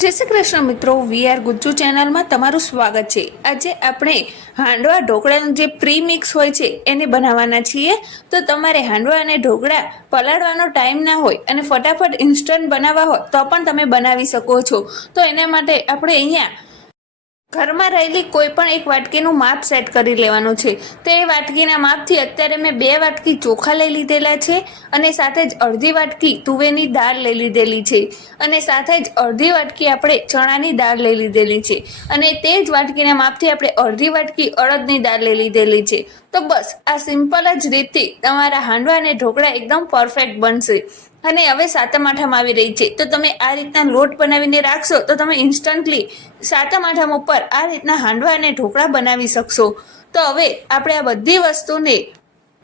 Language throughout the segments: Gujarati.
જય શ્રી કૃષ્ણ મિત્રો વી આર ગુજ્જુ ચેનલમાં તમારું સ્વાગત છે. આજે આપણે હાંડવા ઢોકળાનું જે પ્રી મિક્સ હોય છે, એને બનાવવાના છીએ. તો તમારે હાંડવા અને ઢોકળા પલાળવાનો ટાઈમ ના હોય અને ફટાફટ ઇન્સ્ટન્ટ બનાવવા હોય, તો પણ તમે બનાવી શકો છો. તો એના માટે આપણે અહીંયા ઘરમાં રહેલી કોઈ પણ એક વાટકીનું માપ સેટ કરી લેવાનું છે. તો એ વાટકીના માપથી અત્યારે મેં બે વાટકી ચોખા લઈ લીધેલા છે અને સાથે જ અડધી વાટકી તુવેરની દાળ લઈ લીધેલી છે. અને સાથે જ અડધી વાટકી આપણે ચણાની દાળ લઈ લીધેલી છે. અને તે જ વાટકીના માપથી આપણે અડધી વાટકી અડદની દાળ લઈ લીધેલી છે. તો બસ, આ સિમ્પલ જ રીતથી તમારા હાંડવા અને ઢોકળા એકદમ પરફેક્ટ બનશે. અને હવે સાતમ આઠમ આવી રહી છે. તો તમે આ રીતના લોટ બનાવીને રાખશો તો તમે ઇન્સ્ટન્ટલી સાતમ આઠમ ઉપર આ રીતના હાંડવા અને ઢોકળા બનાવી શકશો. તો હવે આપણે આ બધી વસ્તુને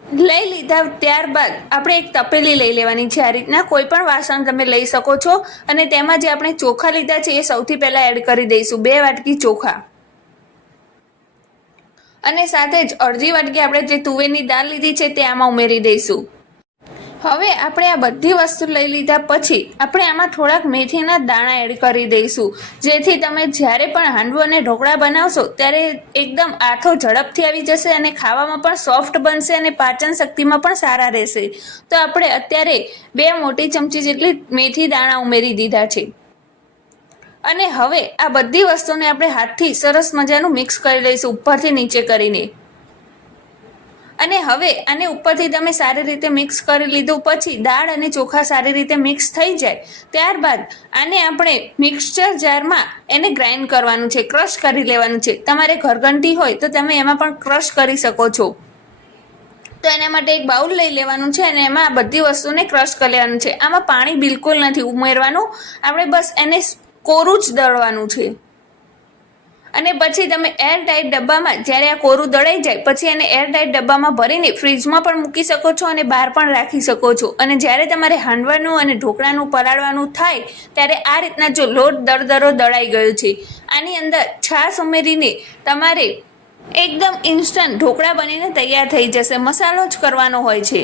લઈ લીધા ત્યારબાદ આપણે એક તપેલી લઈ લેવાની છે. આ રીતના કોઈ પણ વાસણ તમે લઈ શકો છો અને તેમાં જે આપણે ચોખા લીધા છે એ સૌથી પહેલાં એડ કરી દઈશું. બે વાટકી ચોખા. અને સાથે જ અડધી વાટકી આપણે જે તુવેરની દાળ લીધી છે તે આમાં ઉમેરી દઈશું. હવે આપણે આ બધી વસ્તુ લઈ લીધા પછી આપણે આમાં થોડાક મેથીના દાણા એડ કરી દઈશું. જેથી તમે જ્યારે પણ હાંડવો અને ઢોકળા બનાવશો ત્યારે એકદમ આથો ઝડપથી આવી જશે અને ખાવામાં પણ સોફ્ટ બનશે અને પાચન શક્તિમાં પણ સારા રહેશે. તો આપણે અત્યારે બે મોટી ચમચી જેટલી મેથી દાણા ઉમેરી દીધા છે. અને હવે આ બધી વસ્તુને આપણે હાથથી સરસ મજાનું મિક્સ કરી લઈશું ઉપરથી નીચે કરીને. અને હવે આને ઉપરથી તમે સારી રીતે મિક્સ કરી લીધું, પછી દાળ અને ચોખા સારી રીતે મિક્સ થઈ જાય, ત્યારબાદ આને આપણે મિક્સચર જારમાં એને ગ્રાઇન્ડ કરવાનું છે ક્રશ કરી લેવાનું છે. તમારે ઘરઘંટી હોય તો તમે એમાં પણ ક્રશ કરી શકો છો. તો એના માટે એક બાઉલ લઈ લેવાનું છે અને એમાં આ બધી વસ્તુને ક્રશ કરી લેવાનું છે. આમાં પાણી બિલકુલ નથી ઉમેરવાનું. આપણે બસ એને કોરું જ દળવાનું છે. અને પછી તમે એર ટાઈટ ડબ્બામાં જ્યારે આ કોરું દળાઈ જાય, પછી એને એર ટાઈટ ડબ્બામાં ભરીને ફ્રીજમાં પણ મૂકી શકો છો અને બહાર પણ રાખી શકો છો. અને જ્યારે તમારે હાંડવાનું અને ઢોકળાનું પલાળવાનું થાય, ત્યારે આ રીતના જો લોટ દરદરો દળાઈ ગયો છે. આની અંદર છાશ ઉમેરીને તમારે એકદમ ઇન્સ્ટન્ટ ઢોકળા બનીને તૈયાર થઈ જશે. મસાલો જ કરવાનો હોય છે.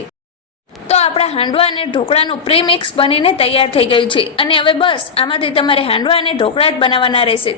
તો આપણા હાંડવા અને ઢોકળાનું પ્રીમિક્સ બનીને તૈયાર થઈ ગયું છે. અને હવે બસ, આમાંથી તમારે હાંડવા અને ઢોકળા જ બનાવવાના રહેશે.